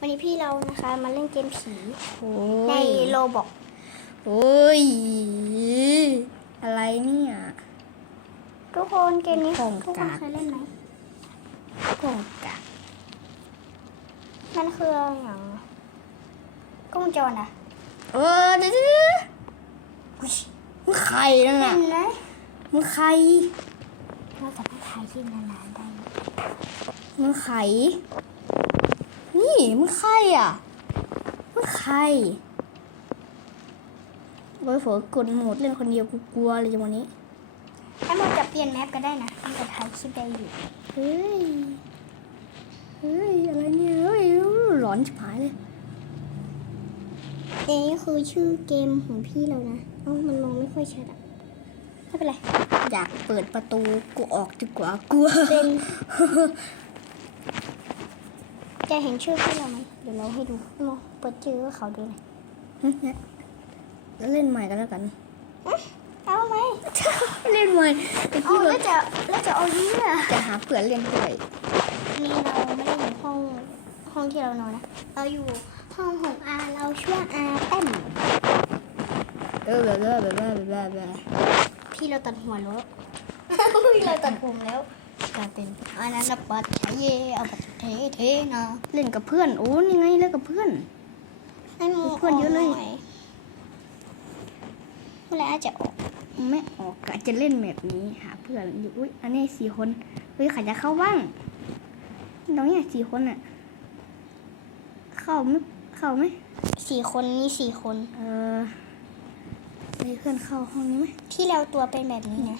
วันนี้พี่เรานะคะมาเล่นเกมผีโอ้ในยโลบอกโอ้ย อะไรเนี่ย ทุกคนเกมนี้ของทุกคนกากเคยเล่นไหมกล่องกะมันคืออย่างกล้องวงจรอะเออเดี๋ยวเดี๋ยวเดี๋ยวมึงใครนั่นเห็น่ะนไหมมึงใครเราสามารถถ่ายคลิปนานๆได้มึงใครนี่ มึงใครอะมึงใครโอ้ยฝนกดโหมดเล่นคนเดียวกูกลัวเลยจังวันนี้ถ้ามันจะเปลี่ยนแมปก็ได้นะมันจะถ่ายคลิปได้อยู่ เฮ้ย เฮ้ย อะไรเนี่ย เฮ้ย หลอนชิบหายเลยอันนี้คือชื่อเกมของพี่เรานะ เอ้า มันมองไม่ค่อยชัดอะ ไม่เป็นไร อยากเปิดประตูกูออกดีกว่า กลัวเป็น จะเห็นชื่อพี่เราไหมเดี๋ยวเราให้ดูมองเปิดชื่อเขาดูหน่อยแล้วเล่นใหม่กันแล้วกันเอาไหมเล่นใหม่แต่เอาที่เราแล้วจะแล้วจะเอาเยื่อจะหาเผื่อนเล่นด้วยนี่เราไม่ได้อยู่ห้องห้องที่เรานอนนะ เราอยู่ห้องของอาเราชื่ออาแต้มเออแบบแบบแบบแบบแบบแบบพี่เราตัดหัวแล้วพี่เราตัดผมแล้ว กลายเป็นอันนั้นนะปัดใช้เย่เอาปัดเทเทนะเล่นกับเพื่อนโอ้นี่ไงเล่นกับเพื่อนให้หมูเพื่อนเยอะเลยกหน่เมื่อไหรอาจจะออกไม่ออกกะจะเล่นแบบนี้หาเพื่อนอยู่อุ้ยอันนี้สี่คนเฮ้ยใครจะเข้าบ้างตรงเนี้ยสี่คนอะเข้าไหมเข้าไหมสี่คนนี่สี่คน เออมีเพื่อนเข้าห้องนี้ไหมที่เราตัวเป็นแบบนี้นะ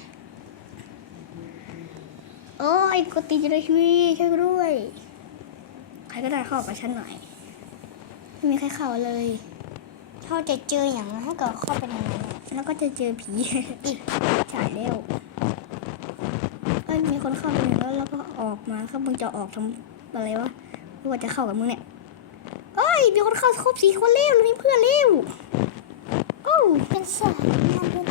โอ้ยกดตีจะได้ช่วยช่วยกูด้วย ใครก็ได้เข้ากับฉันหน่อย ไม่มีใครเข้าเลยถ้าจะเจออย่างนั้นก็เข้าไปในนั้นแล้วก็จะเจอผีอีกจ่ายแล้วเอ้ยมีคนเข้าไปหนึ่งแล้วแล้วก็ออกมาเขามึงจะออกทำอะไรวะหรือว่าจะเข้ากับมึงเนี่ยเอ้ยมีคนเข้าครบสี่คนเร็วมีเพื่อนเร็วโอ้เป็นสายงานเป็น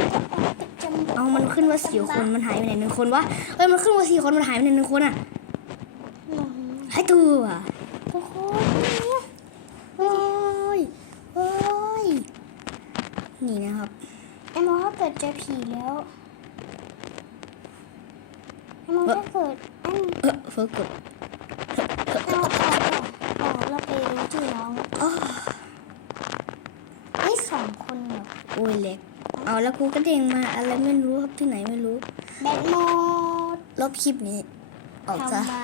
เอามันขึ้นว่าสี่คนมันหายไปไหนหนึ่งคนวะเอ้ยมันขึ้นว่าสี่คนมันหายไปไหนหนึ่งคนอะอืมหายตัวทุกคนเนี่ยโอ้ยโอ้ยนี่นะครับไอ้หมอถ้าเกิดเจอผีแล้วไอ้หมอถ้าเกิดอันเออเฟิร์สกดเอาออกออกเราไปรู้ชื่อน้องอ้อนี่สองคนเหรอโอ้ยเล็ก เอาแล้วกูก็เด้งมาอะไรไม่รู้ครับที่ไหนไม่รู้ แบทโหมดลบคลิปนี้ ออกทำซะไม